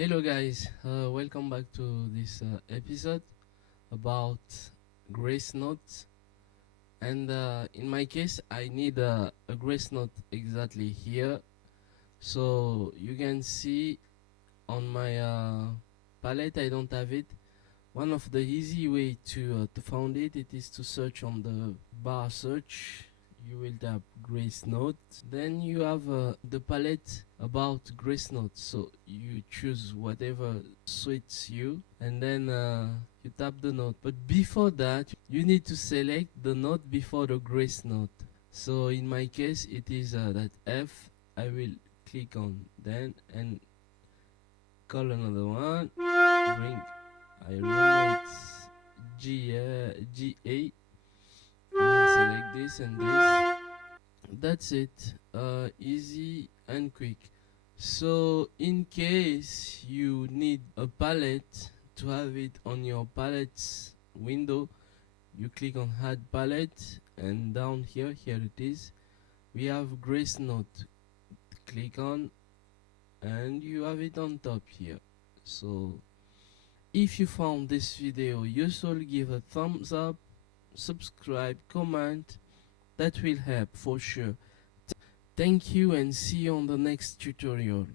Hello guys, welcome back to this episode about grace note. And in my case I need a grace note exactly here, so you can see on my palette I don't have it. One of the easy way to find it is to search on the bar search. You will tap grace note, then you have the palette about grace note, so you choose whatever suits you, and then you tap the note. But before that you need to select the note before the grace note. So in my case it is that F. I will click on then and call another one, bring, I remember it's GA, and then select this and this. That's it. Easy and quick. So in case you need a palette, to have it on your palettes window, you click on add palette, and down here it is, we have grace note. Click on and you have it on top here. So if you found this video useful, give a thumbs up, subscribe, comment. That will help for sure. Thank you and see you on the next tutorial.